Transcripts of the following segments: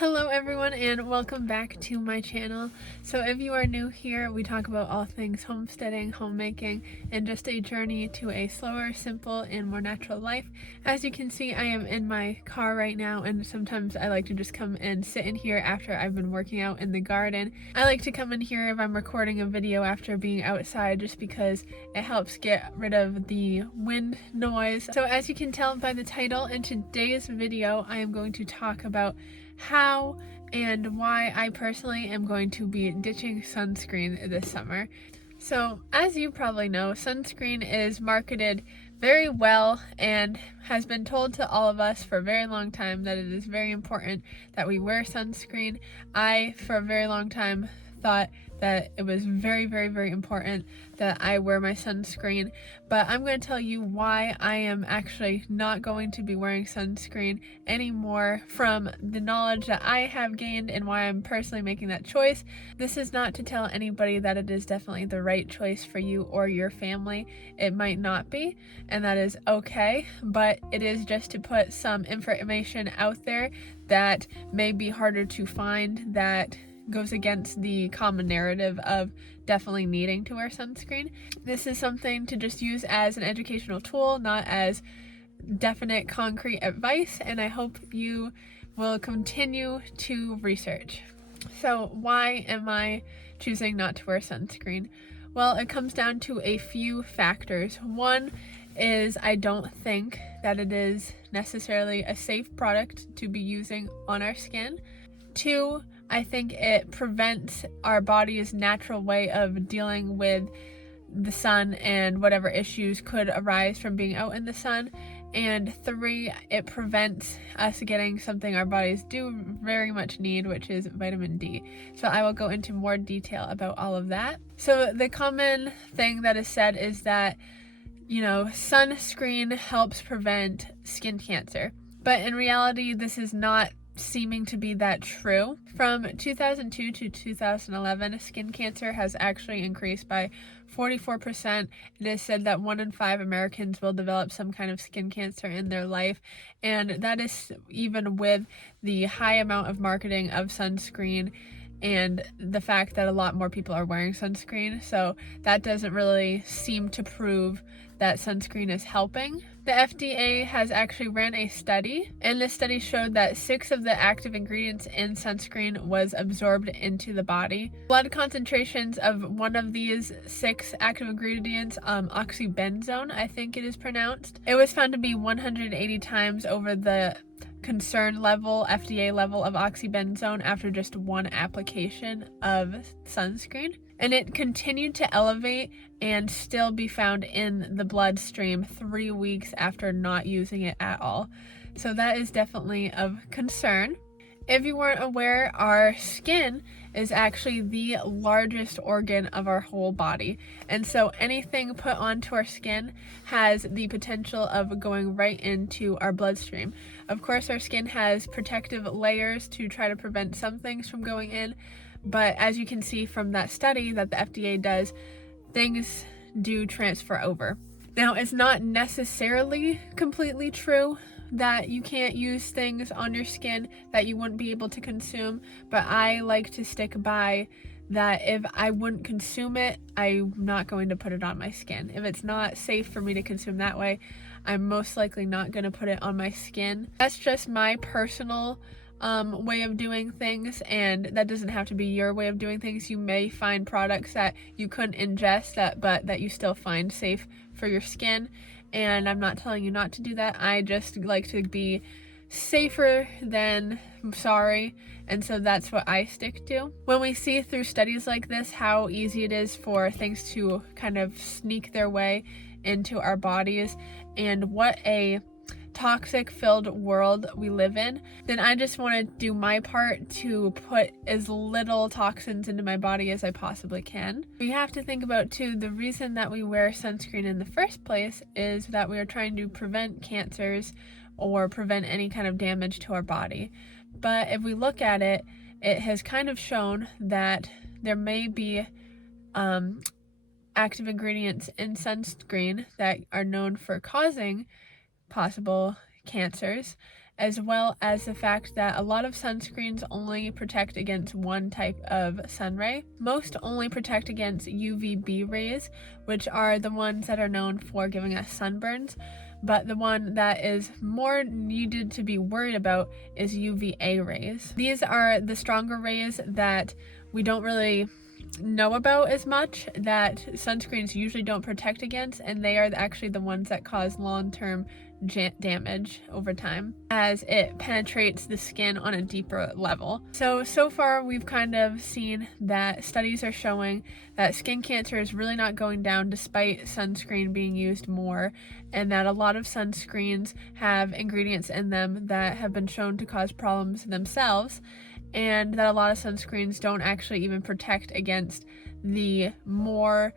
Hello everyone and welcome back to my channel. So if you are new here, we talk about all things homesteading, homemaking, and just a journey to a slower, simple, and more natural life. As you can see, I am in my car right now, and sometimes I like to just come and sit in here after I've been working out in the garden. I like to come in here if I'm recording a video after being outside just because it helps get rid of the wind noise. So as you can tell by the title, in today's video I am going to talk about how and why I personally am going to be ditching sunscreen this summer. So as you probably know, sunscreen is marketed very well and has been told to all of us for a very long time that it is very important that we wear sunscreen. I, for a very long time, thought that it was very, very, very important that I wear my sunscreen, but I'm going to tell you why I am actually not going to be wearing sunscreen anymore from the knowledge that I have gained and why I'm personally making that choice. This is not to tell anybody that it is definitely the right choice for you or your family. It might not be, and that is okay, but it is just to put some information out there that may be harder to find, that goes against the common narrative of definitely needing to wear sunscreen. This is something to just use as an educational tool, not as definite concrete advice, and I hope you will continue to research. So why am I choosing not to wear sunscreen? Well, it comes down to a few factors. One is I don't think that it is necessarily a safe product to be using on our skin. Two, I think it prevents our body's natural way of dealing with the sun and whatever issues could arise from being out in the sun. And three, it prevents us getting something our bodies do very much need, which is vitamin D. So I will go into more detail about all of that. So the common thing that is said is that, sunscreen helps prevent skin cancer. But in reality, this is not seeming to be that true. From 2002 to 2011, skin cancer has actually increased by 44%. It is said that 1 in 5 Americans will develop some kind of skin cancer in their life, and that is even with the high amount of marketing of sunscreen and the fact that a lot more people are wearing sunscreen. So that doesn't really seem to prove that sunscreen is helping. The FDA has actually ran a study, and this study showed that 6 of the active ingredients in sunscreen was absorbed into the body. Blood concentrations of one of these 6 active ingredients, oxybenzone, I think it is pronounced, it was found to be 180 times over the concern level, FDA level of oxybenzone after just one application of sunscreen. And it continued to elevate and still be found in the bloodstream 3 weeks after not using it at all. So that is definitely of concern. If you weren't aware, our skin is actually the largest organ of our whole body. And so anything put onto our skin has the potential of going right into our bloodstream. Of course, our skin has protective layers to try to prevent some things from going in, but as you can see from that study that the FDA does, things do transfer over. Now, it's not necessarily completely true that you can't use things on your skin that you wouldn't be able to consume, but I like to stick by that if I wouldn't consume it, I'm not going to put it on my skin. If it's not safe for me to consume that way, I'm most likely not going to put it on my skin. That's just my personal way of doing things, and that doesn't have to be your way of doing things. You may find products that you couldn't ingest but that you still find safe for your skin, and I'm not telling you not to do that. I just like to be safer than sorry, and so that's what I stick to. When we see through studies like this how easy it is for things to kind of sneak their way into our bodies and what a toxic filled world we live in, then I just want to do my part to put as little toxins into my body as I possibly can. We have to think about too, the reason that we wear sunscreen in the first place is that we are trying to prevent cancers or prevent any kind of damage to our body. But if we look at it, it has kind of shown that there may be active ingredients in sunscreen that are known for causing possible cancers, as well as the fact that a lot of sunscreens only protect against one type of sun ray. Most only protect against UVB rays, which are the ones that are known for giving us sunburns, but the one that is more needed to be worried about is UVA rays. These are the stronger rays that we don't really know about as much, that sunscreens usually don't protect against, and they are actually the ones that cause long-term damage over time as it penetrates the skin on a deeper level. So far we've kind of seen that studies are showing that skin cancer is really not going down despite sunscreen being used more, and that a lot of sunscreens have ingredients in them that have been shown to cause problems themselves, and that a lot of sunscreens don't actually even protect against the more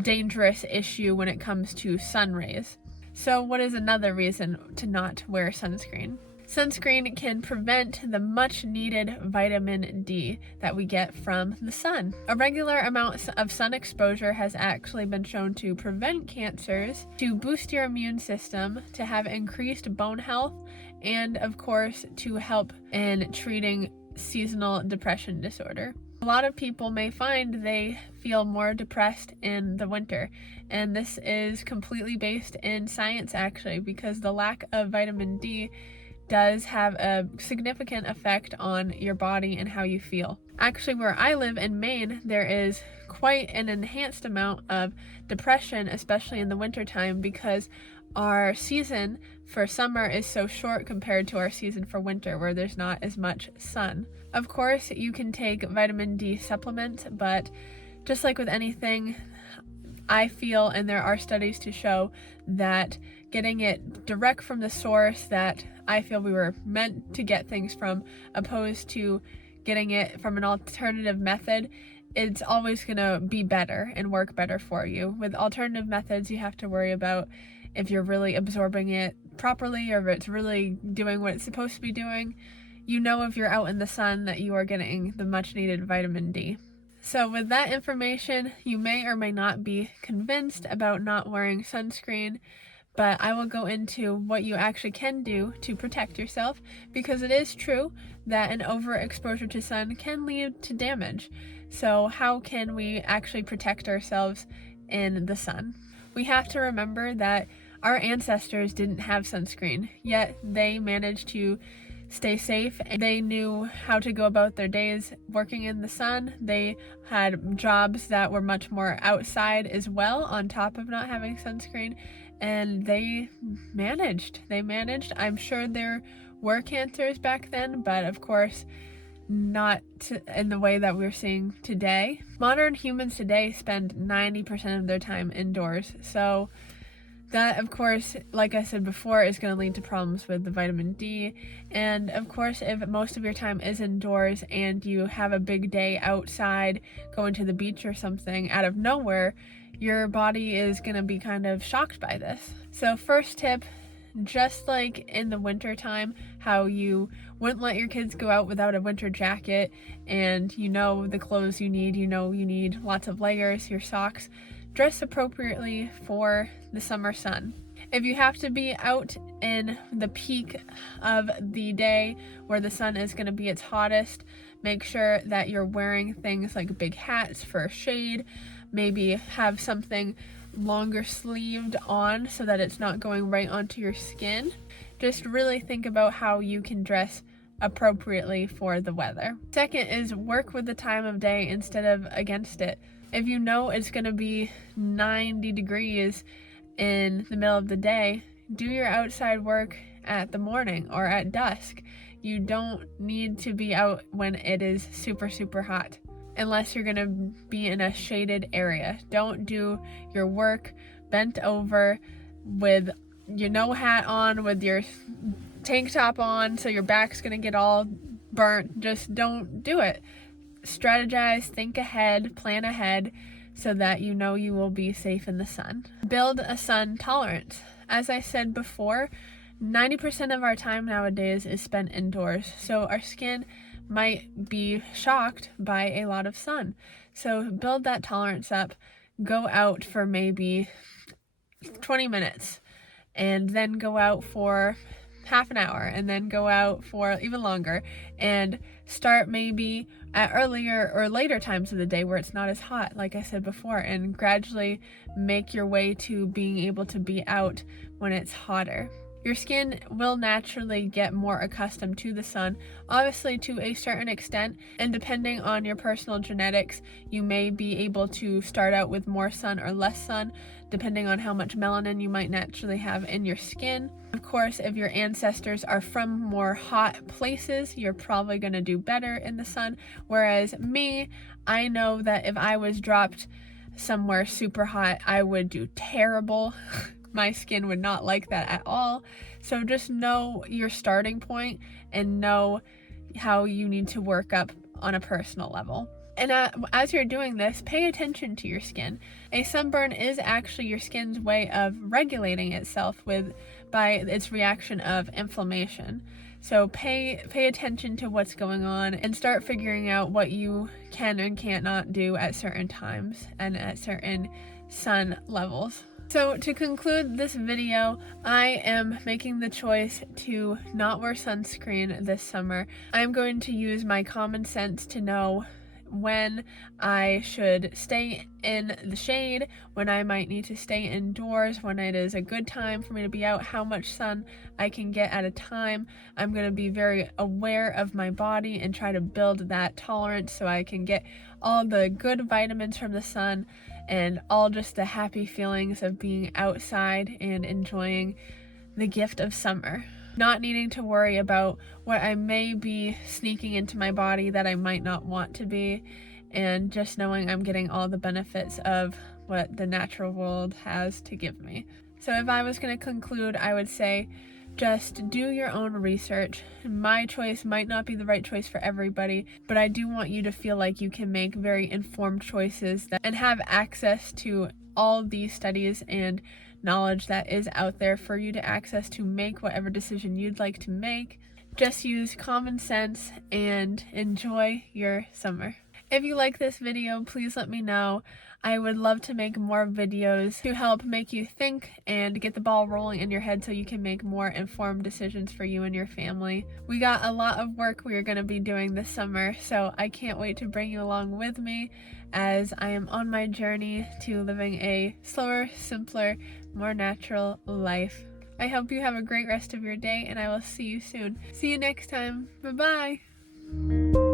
dangerous issue when it comes to sun rays. So what is another reason to not wear sunscreen? Sunscreen can prevent the much needed vitamin D that we get from the sun. A regular amount of sun exposure has actually been shown to prevent cancers, to boost your immune system, to have increased bone health, and of course to help in treating seasonal depression disorder. A lot of people may find they feel more depressed in the winter, and this is completely based in science actually, because the lack of vitamin D does have a significant effect on your body and how you feel. Actually, where I live in Maine, there is quite an enhanced amount of depression, especially in the wintertime, because our season for summer is so short compared to our season for winter, where there's not as much sun. Of course, you can take vitamin D supplements, but just like with anything, I feel, and there are studies to show, that getting it direct from the source that I feel we were meant to get things from, opposed to getting it from an alternative method, it's always going to be better and work better for you. With alternative methods, you have to worry about if you're really absorbing it properly or if it's really doing what it's supposed to be doing. You know, if you're out in the sun, that you are getting the much needed vitamin D. So with that information, you may or may not be convinced about not wearing sunscreen, but I will go into what you actually can do to protect yourself, because it is true that an overexposure to sun can lead to damage. So how can we actually protect ourselves in the sun? We have to remember that our ancestors didn't have sunscreen, yet they managed to stay safe, and they knew how to go about their days working in the sun. They had jobs that were much more outside as well, on top of not having sunscreen, and they managed. I'm sure there were cancers back then, but of course not in the way that we're seeing today. Modern humans today spend 90% of their time indoors, so that, of course, like I said before, is going to lead to problems with the vitamin D. And of course, if most of your time is indoors and you have a big day outside, going to the beach or something, out of nowhere, your body is going to be kind of shocked by this. So first tip, just like in the winter time, how you wouldn't let your kids go out without a winter jacket, and you know the clothes you need, you know you need lots of layers, your socks. Dress appropriately for the summer sun. If you have to be out in the peak of the day where the sun is going to be its hottest, make sure that you're wearing things like big hats for shade. Maybe have something longer sleeved on so that it's not going right onto your skin. Just really think about how you can dress appropriately for the weather. Second is work with the time of day instead of against it. If you know it's going to be 90 degrees in the middle of the day, do your outside work at the morning or at dusk. You don't need to be out when it is super, super hot, unless you're going to be in a shaded area. Don't do your work bent over with your no hat on, with your tank top on, so your back's going to get all burnt. Just don't do it. Strategize, think ahead, plan ahead, so that you know you will be safe in the sun. Build a sun tolerance. As I said before, 90% of our time nowadays is spent indoors, so our skin might be shocked by a lot of sun. So build that tolerance up. Go out for maybe 20 minutes, and then go out for half an hour and then go out for even longer, and start maybe at earlier or later times of the day where it's not as hot, like I said before, and gradually make your way to being able to be out when it's hotter. Your skin will naturally get more accustomed to the sun, obviously to a certain extent, and depending on your personal genetics, you may be able to start out with more sun or less sun, depending on how much melanin you might naturally have in your skin. Of course, if your ancestors are from more hot places, you're probably going to do better in the sun, whereas me, I know that if I was dropped somewhere super hot, I would do terrible. My skin would not like that at all. So just know your starting point and know how you need to work up on a personal level. And as you're doing this, pay attention to your skin. A sunburn is actually your skin's way of regulating itself by its reaction of inflammation. So pay attention to what's going on and start figuring out what you can and cannot do at certain times and at certain sun levels. So to conclude this video, I am making the choice to not wear sunscreen this summer. I'm going to use my common sense to know when I should stay in the shade, when I might need to stay indoors, when it is a good time for me to be out, how much sun I can get at a time. I'm going to be very aware of my body and try to build that tolerance so I can get all the good vitamins from the sun and all just the happy feelings of being outside and enjoying the gift of summer. Not needing to worry about what I may be sneaking into my body that I might not want to be, and just knowing I'm getting all the benefits of what the natural world has to give me. So if I was going to conclude, I would say just do your own research. My choice might not be the right choice for everybody, but I do want you to feel like you can make very informed choices and have access to all these studies and knowledge that is out there for you to access to make whatever decision you'd like to make. Just use common sense and enjoy your summer. If you like this video, please let me know. I would love to make more videos to help make you think and get the ball rolling in your head so you can make more informed decisions for you and your family. We got a lot of work we are going to be doing this summer, so I can't wait to bring you along with me as I am on my journey to living a slower, simpler, more natural life. I hope you have a great rest of your day, and I will see you soon. See you next time. Bye-bye.